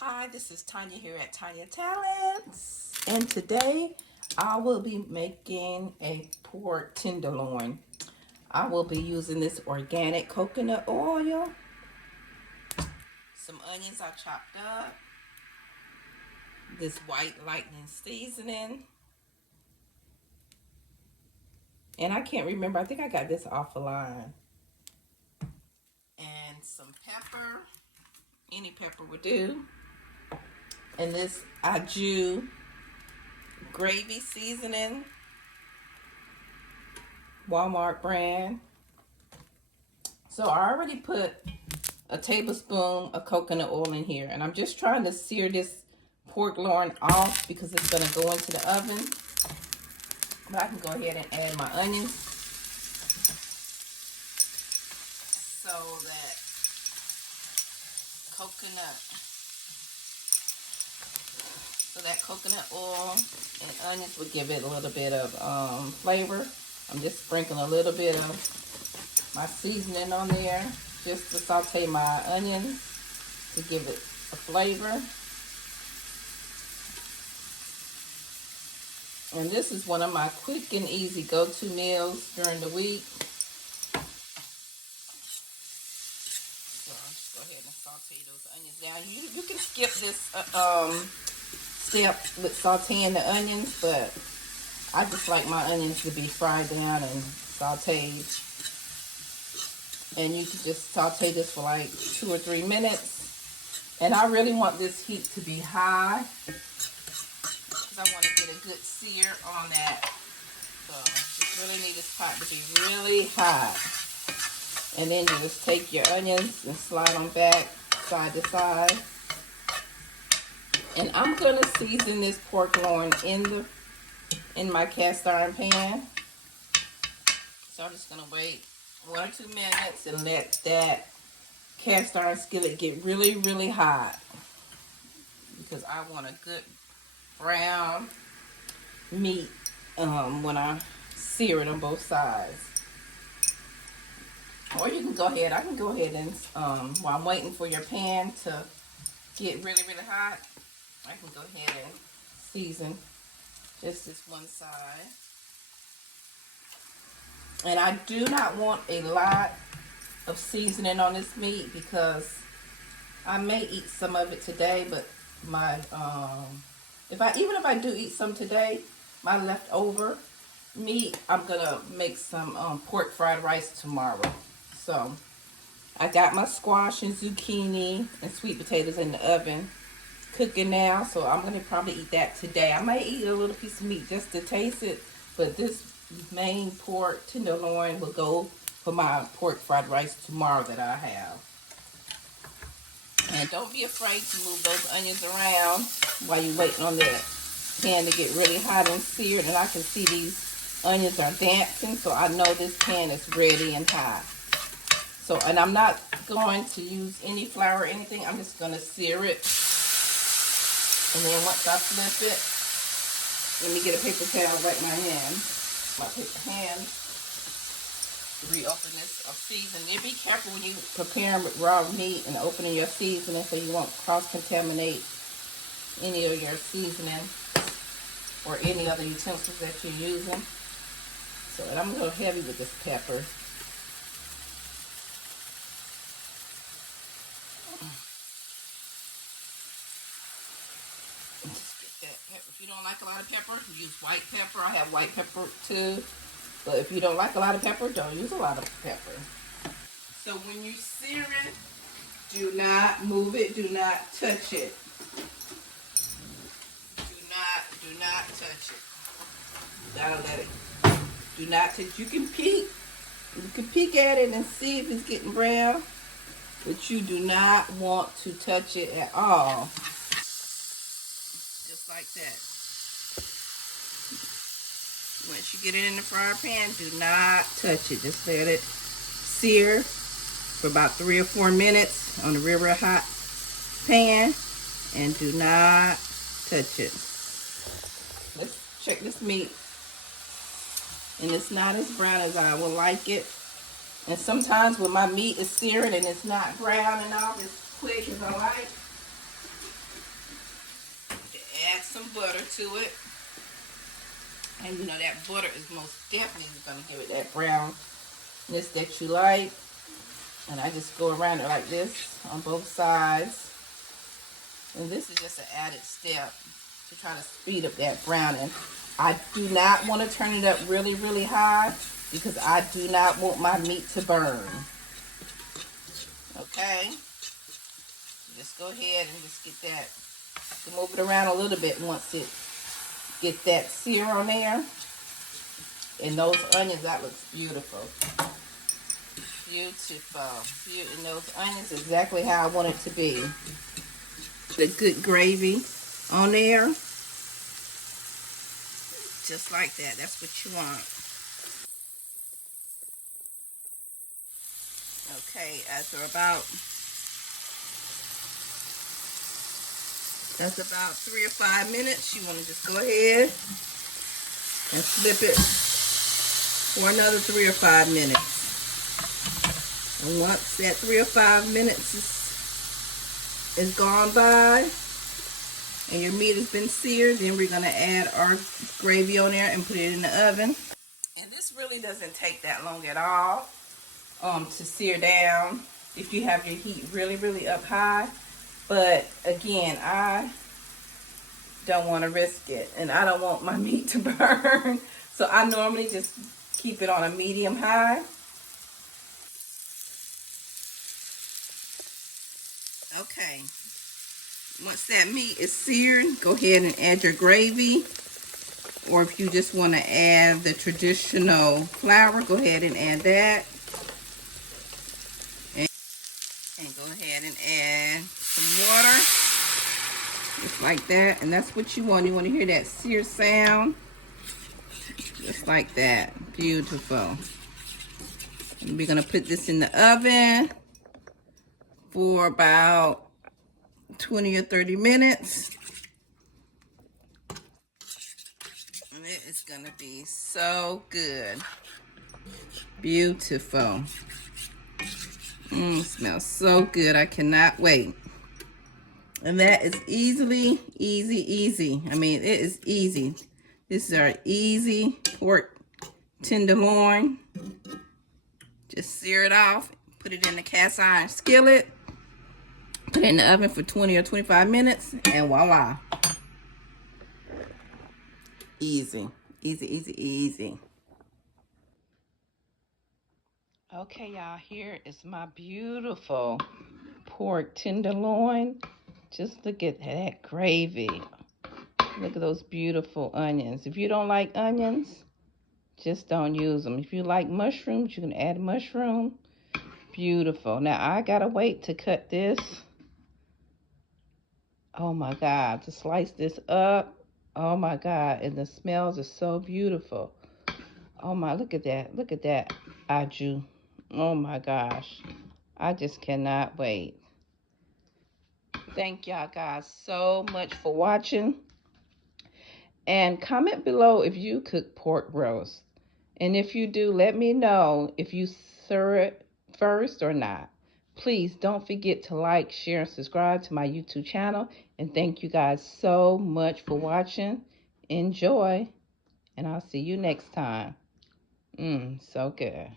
Hi, this is Tanya here at Tanya Talents, and today I will be making a pork tenderloin. I will be using this organic coconut oil, some onions I chopped up, this white lightning seasoning, and I can't remember, I think I got this off the line, and some pepper, any pepper would do, and this au gravy seasoning, Walmart brand. So I already put a tablespoon of coconut oil in here, and I'm just trying to sear this pork loin off because it's going to go into the oven. But I can go ahead and add my onions so that coconut oil and onions would give it a little bit of flavor. I'm just sprinkling a little bit of my seasoning on there just to saute my onions to give it a flavor. And this is one of my quick and easy go-to meals during the week. So I'll just go ahead and saute those onions down. You can skip this step with sauteing the onions, but I just like my onions to be fried down and sauteed. And you can just saute this for like 2 or 3 minutes. And I really want this heat to be high because I want to get a good sear on that. So just really need this pot to be really hot. And then you just take your onions and slide them back side to side. And I'm going to season this pork loin in my cast iron pan. So I'm just going to wait 1 or 2 minutes and let that cast iron skillet get really, really hot. Because I want a good brown meat when I sear it on both sides. Or you can go ahead, I can go ahead and, while I'm waiting for your pan to get really, really hot, I can go ahead and season just this one side. And I do not want a lot of seasoning on this meat because I may eat some of it today, but my even if I do eat some today, my leftover meat, I'm gonna make some pork fried rice tomorrow. So I got my squash and zucchini and sweet potatoes in the oven cooking now, so I'm gonna probably eat that today. I might eat a little piece of meat just to taste it, but this main pork tenderloin will go for my pork fried rice tomorrow that I have. And don't be afraid to move those onions around while you're waiting on the pan to get really hot and seared. And I can see these onions are dancing, so I know this pan is ready and hot. So, and I'm not going to use any flour or anything. I'm just going to sear it. And then once I flip it, let me get a paper towel to wipe my hands. My paper hands. Reopen this season. And be careful when you prepare raw meat and opening your seasoning so you won't cross-contaminate any of your seasoning or any other utensils that you're using. So, and I'm a little heavy with this pepper. If you don't like a lot of pepper, use white pepper. I have white pepper too. But if you don't like a lot of pepper, don't use a lot of pepper. So when you sear it, do not move it. Do not touch it. Do not touch it. You gotta let it. Do not touch. You can peek. You can peek at it and see if it's getting brown. But you do not want to touch it at all. Just like that. Once you get it in the fryer pan, do not touch it. Just let it sear for about 3 or 4 minutes on a real hot pan. And do not touch it. Let's check this meat. And it's not as brown as I would like it. And sometimes when my meat is seared and it's not brown enough, as quick as I like, add some butter to it. And you know that butter is most definitely going to give it that brownness that you like. And I just go around it like this on both sides. And this is just an added step to try to speed up that browning. I do not want to turn it up really, really high because I do not want my meat to burn. Okay? Just go ahead and just get that, move it around a little bit once it get that sear on there. And those onions, that looks beautiful. Beautiful. And those onions exactly how I want it to be. The good gravy on there. Just like that. That's what you want. Okay, after about 3 or 5 minutes, you want to just go ahead and flip it for another 3 or 5 minutes. And once that 3 or 5 minutes is gone by and your meat has been seared, then we're going to add our gravy on there and put it in the oven. And this really doesn't take that long at all to sear down if you have your heat really, really up high. But again, I don't want to risk it, and I don't want my meat to burn. So I normally just keep it on a medium high. Okay, once that meat is seared, go ahead and add your gravy. Or if you just want to add the traditional flour, go ahead and add that. And go ahead and add some water. Just like that. And that's what you want. You want to hear that sear sound. Just like that. Beautiful. And we're going to put this in the oven for about 20 or 30 minutes. And it is going to be so good. Beautiful. Smells so good. I cannot wait. And that is easy. I mean, it is easy. This is our easy pork tenderloin. Just sear it off. Put it in the cast iron skillet. Put it in the oven for 20 or 25 minutes. And voila. Easy. Easy. Okay, y'all, here is my beautiful pork tenderloin. Just look at that gravy. Look at those beautiful onions. If you don't like onions, just don't use them. If you like mushrooms, you can add mushroom. Beautiful. Now, I gotta wait to cut this. Oh my God, to slice this up. Oh my God, and the smells are so beautiful. Oh my, look at that. Look at that, Aju. Oh my gosh. I just cannot wait. Thank y'all guys so much for watching. And comment below if you cook pork roast. And if you do, let me know if you sear it first or not. Please don't forget to like, share, and subscribe to my YouTube channel. And thank you guys so much for watching. Enjoy. And I'll see you next time. So good.